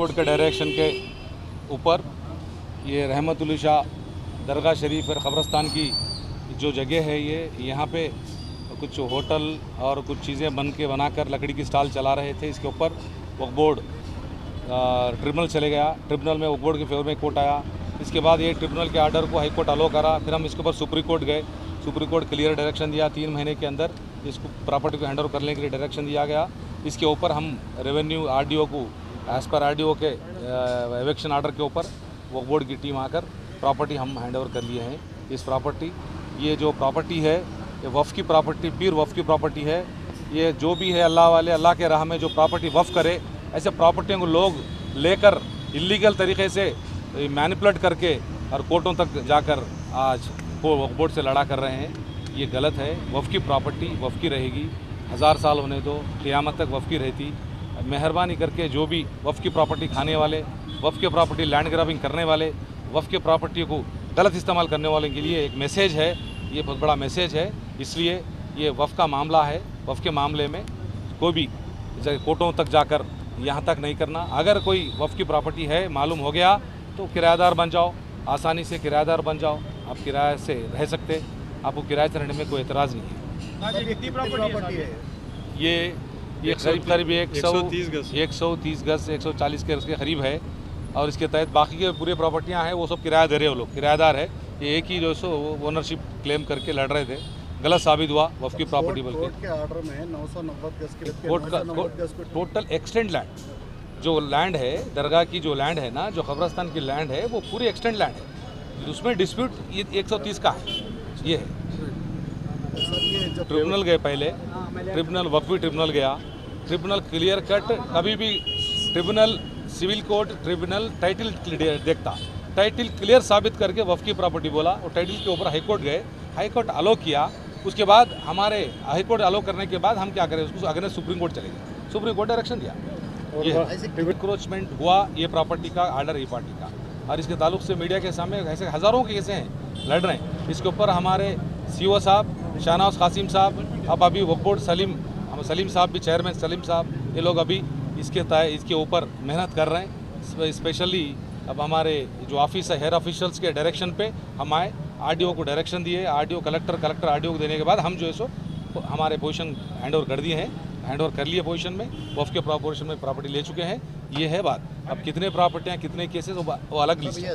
Court के direction के ऊपर ये रहमतुल्लाह शाह दरगाह शरीफ और क़ब्रस्तान की जो जगह है, ये यहाँ पे कुछ होटल और कुछ चीज़ें बनाकर लकड़ी की स्टॉल चला रहे थे। इसके ऊपर वक्फ बोर्ड ट्रिब्यूनल चले गया। ट्रिब्यूनल में वक्फ बोर्ड के फेवर में कोर्ट आया। इसके बाद ये ट्रिब्यूनल के आर्डर को हाई कोर्ट अलो करा। फिर हम इसके ऊपर सुप्रीम कोर्ट गए। सुप्रीम कोर्ट क्लियर डायरेक्शन दिया, 3 महीने के अंदर इसको प्रॉपर्टी को हैंड ओवर करने के लिए डायरेक्शन दिया गया। इसके ऊपर हम रेवेन्यू आरडीओ को एज़ पर आरडीओ के एविक्शन आर्डर के ऊपर वक्फ बोर्ड की टीम आकर प्रॉपर्टी हम हैंड ओवर कर लिए हैं। इस प्रॉपर्टी, ये जो प्रॉपर्टी है ये वफ़ की प्रॉपर्टी, पीर वफ़ की प्रॉपर्टी है। ये जो भी है अल्लाह वाले अल्लाह के राह में जो प्रॉपर्टी वफ़ करे, ऐसे प्रॉपर्टियों को लोग लेकर इलीगल तरीके से मैनिपुलेट करके और कोर्टों तक जाकर आज वक्फ बोर्ड से लड़ा कर रहे हैं। ये गलत है। वफ़ की प्रॉपर्टी वफ़ की रहेगी, 1000 साल होने दो, क़यामत तक वफ़ की रहती। मेहरबानी करके जो भी वफ़ की प्रॉपर्टी खाने वाले, वफ़ की प्रॉपर्टी लैंड ग्रैबिंग करने वाले, वफ़ की प्रॉपर्टी को गलत इस्तेमाल करने वाले के लिए एक मैसेज है, ये बहुत बड़ा मैसेज है। इसलिए ये वफ़ का मामला है। वफ़ के मामले में कोई भी कोर्टों तक जाकर यहाँ तक नहीं करना। अगर कोई वफ़ की प्रॉपर्टी है मालूम हो गया तो किराएदार बन जाओ, आसानी से किराएदार बन जाओ। आप किराए से रह सकते, आपको किराए से रहने में कोई एतराज़ नहीं है। कितनी प्रॉपर्टी है? ये करीब 130 गज 140 के उसके करीब है। और इसके तहत बाकी के पूरे प्रॉपर्टियां हैं, वो सब किराएदार है। वो लोग किराएदार है। ये एक ही जो सो ओनरशिप क्लेम करके लड़ रहे थे, गलत साबित हुआ वफ़ की प्रॉपर्टी बल्कि कोर्ट के ऑर्डर में 990 गज के कोर्ट का टोटल एक्सटेंड लैंड, जो लैंड है दरगाह की, जो लैंड है ना, जो क़ब्रस्तान की लैंड है, वो पूरी एक्सटेंड लैंड है। उसमें डिस्प्यूट ये 130 का है। ये है। ट्रिब्यूनल गए पहले, ट्रिब्यूनल वक्फी ट्रिब्यूनल गया। ट्रिब्यूनल क्लियर कट, कभी भी tribunal civil court tribunal title देखता, टाइटल क्लियर साबित करके वफ़ की प्रॉपर्टी बोला। और टाइटल के ऊपर हाई कोर्ट गए, हाई कोर्ट अलो किया। उसके बाद हमारे हाई कोर्ट अलो करने के बाद हम क्या करें, उसको अगेंस्ट सुप्रीम कोर्ट चले गए। सुप्रीम कोर्ट डायरेक्शन दिया। ये इंक्रोचमेंट हुआ, ये प्रॉपर्टी का ऑर्डर ई पार्टी का। और इसके ताल्लुक से मीडिया के सामने ऐसे हज़ारों के केसें हैं, लड़ रहे हैं। इसके ऊपर हमारे सीओ साहब शाहनवाज कासिम साहब, अब अभी वक्फ बोर्ड सलीम साहब भी चेयरमैन सलीम साहब, ये लोग अभी इसके ऊपर मेहनत कर रहे हैं। स्पेशली अब हमारे जो ऑफिस है, हेयर ऑफिशियल्स के डायरेक्शन पे हम आए, आरडीओ को डायरेक्शन दिए, आरडीओ कलेक्टर आरडीओ को देने के बाद हम जो है सो हमारे पोजीशन हैंड ओवर कर दिए हैं, हैंड ओवर कर लिए पोजीशन में। वफ़ के पोजीशन में प्रॉपर्टी ले चुके हैं। ये है बात। अब कितने प्रॉपर्टियाँ, कितने केसेस, वो अलग लिस्ट है।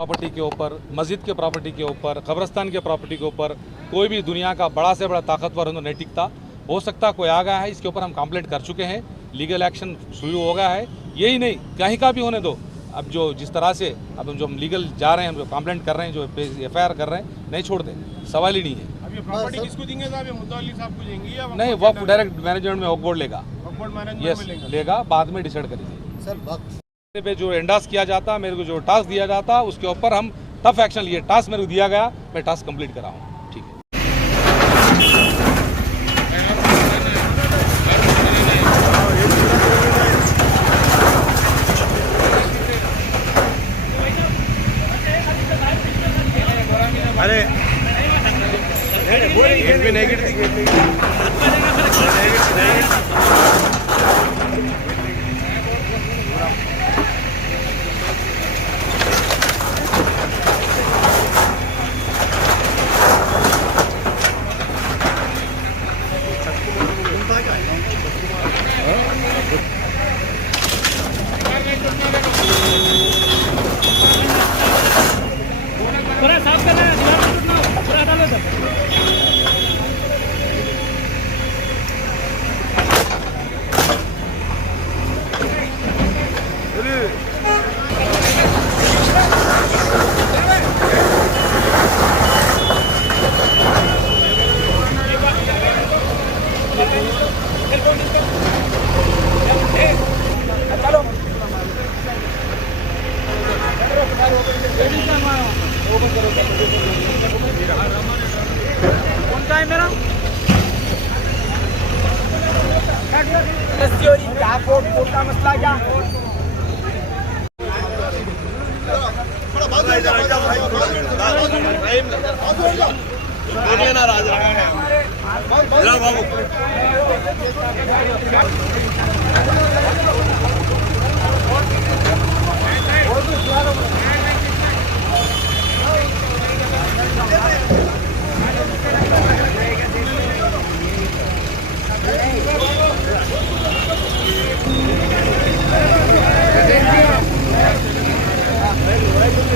प्रॉपर्टी के ऊपर, मस्जिद के प्रॉपर्टी के ऊपर, कब्रस्तान के प्रॉपर्टी के ऊपर कोई भी दुनिया का बड़ा से बड़ा ताकतवर नैतिकता हो सकता कोई आ गया है। इसके ऊपर हम कंप्लेंट कर चुके हैं, लीगल एक्शन शुरू हो गया है। यही नहीं, कहीं का भी होने दो। अब जो जिस तरह से अब हम जो लीगल जा रहे हैं, हम जो कंप्लेंट कर रहे हैं, जो एफआईआर कर रहे हैं, नहीं छोड़ते, सवाल ही नहीं है। अब ये प्रॉपर्टी किसको देंगे साहब? ये मुतल्लिक साहब को देंगे या नहीं, वक्फ डायरेक्ट मैनेजमेंट में वक्फ बोर्ड लेगा। वक्फ बोर्ड मैनेजमेंट यस में लेंगे? लेगा, बाद में डिसाइड करेंगे। सर वक्त पे जो एंडास किया जाता, मेरे को जो टास्क दिया जाता, उसके ऊपर हम टफ एक्शन लिए। टास्क मेरे को दिया गया, मैं टास्क कंप्लीट करा हूँ। ठीक है। अरे गेट भी नहीं गिरती, गेट नहीं पूरा साफ करना है, पूरा डालो सर। कौन सा है मेरा? क्या कोर्ट का मसला क्या? बाबू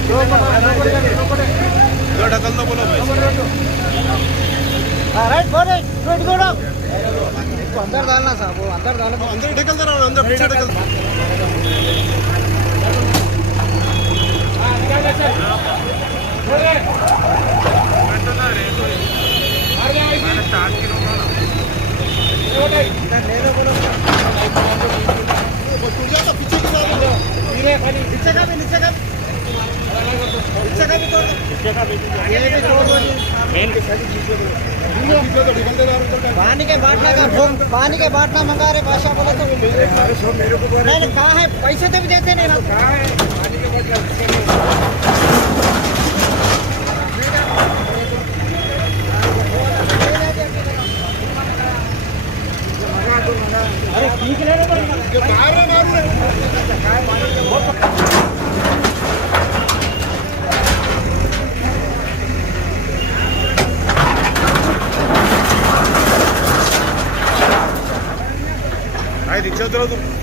इधर ढकल दो बोलो भाई राइट बोल गुड गुड अंदर डालना साहब वो अंदर डालना अंदर ढकल जरा अंदर पीछे ढकल पानी के बाटला मंगा रहे भाषा बोले तो नहीं कहा है पैसे तो भी देते नहीं ना कहा है पानी के अरे ठीक ले भाई रिक्शा उतरो तुम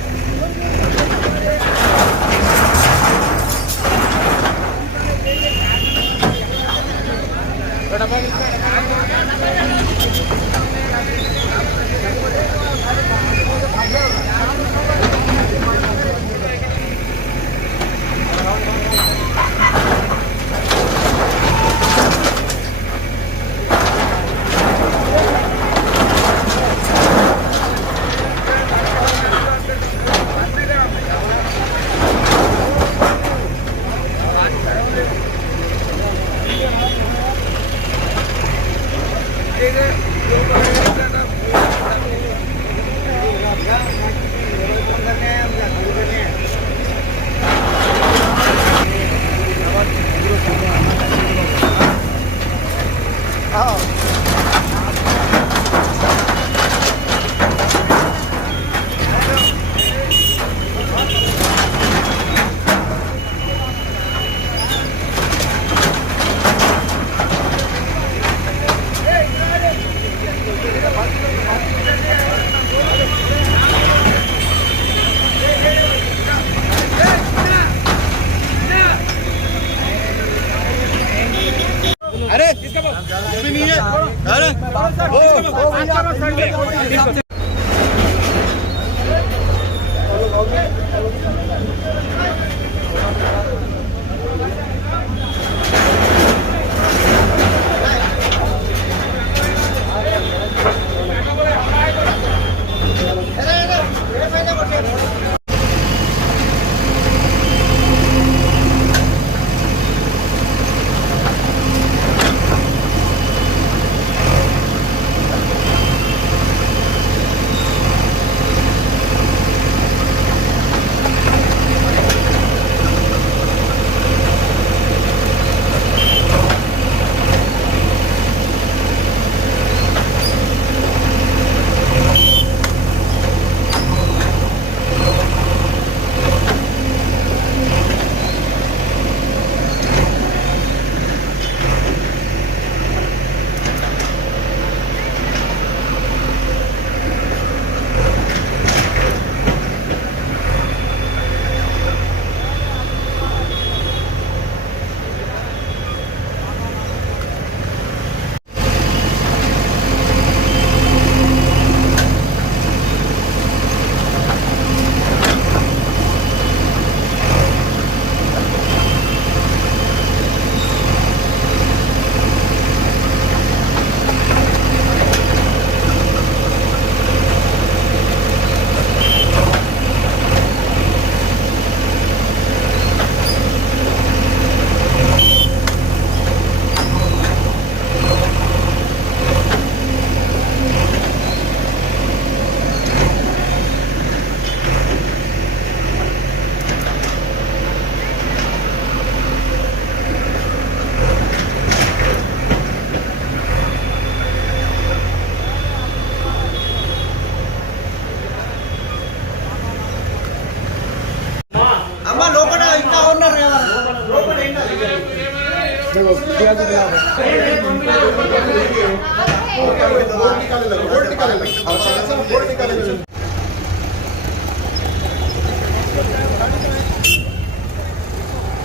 अरे भी नहीं है अरे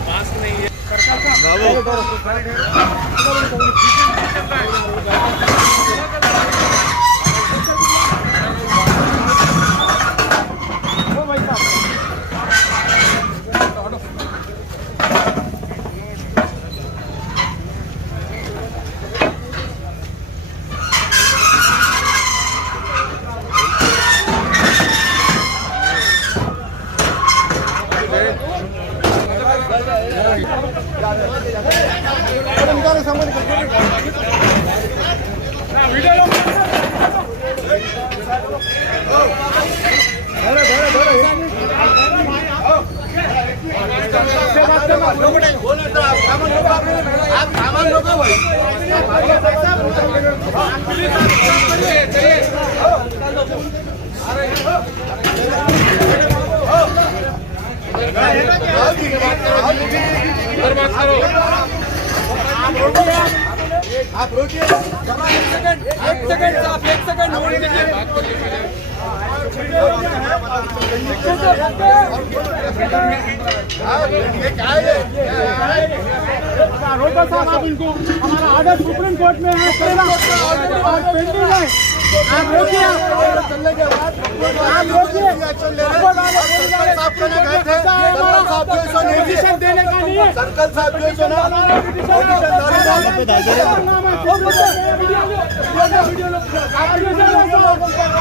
मास्क नहीं है निकालो सामान निकालो वीडियो लो आप सामान रोको भाई आप रोकिए एक सेकंड आप एक सेकंड होल्ड कीजिए रोका साहब आप इनको हमारा ऑर्डर सुप्रीम कोर्ट में है और पेंडिंग है आप रोकिए चलने के बाद आप रोकिए एक्शन ले रहे हैं सर्कल साहब करने गए थे सर्कल साहब जो सो नहीं पिटीशन देने का नहीं है सर्कल साहब जो सो ना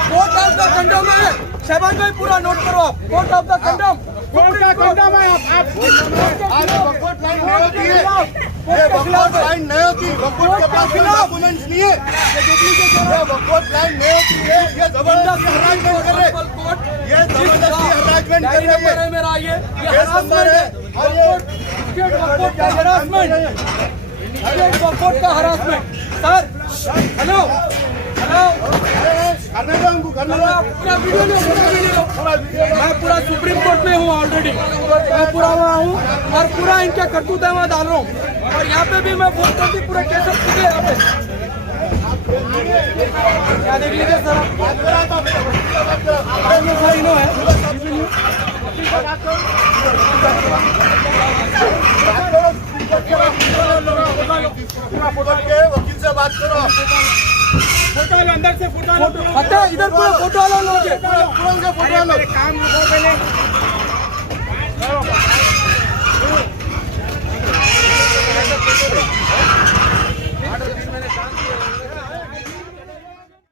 कोर्ट ऑफ द कंडम है शहबाज भाई पूरा नोट करो आप court of the condemn court का कंडम है आप आज वकोट लाइन नहीं होती है ये वकोट लाइन नहीं होती वकोट के पास डॉक्यूमेंट्स नहीं है ये वकोट लाइन नहीं होती है ये जबरदस्ती हरासमेंट कर रहे ये जबरदस्ती हरासमेंट कर रहे हैं मेरा ये केस नंबर है और ये वकोट का हरासमेंट वकोट का हरासमेंट सर हेलो हेलो करने दो हमको करने दो पूरा वीडियो लो मैं पूरा सुप्रीम कोर्ट में हूँ ऑलरेडी मैं पूरा हुआ हूँ और पूरा इनके करतूत है मैं डाल रहा हूँ और यहाँ पे भी मैं बोलता हूँ कि पूरे केस पूरे यहाँ पे क्या देख लीजिए सर वकील से बात करो फोटो अंदर से फोटो हटा इधर पूरा फोटो वाला लोग तुरंत फोटो लो काम पहले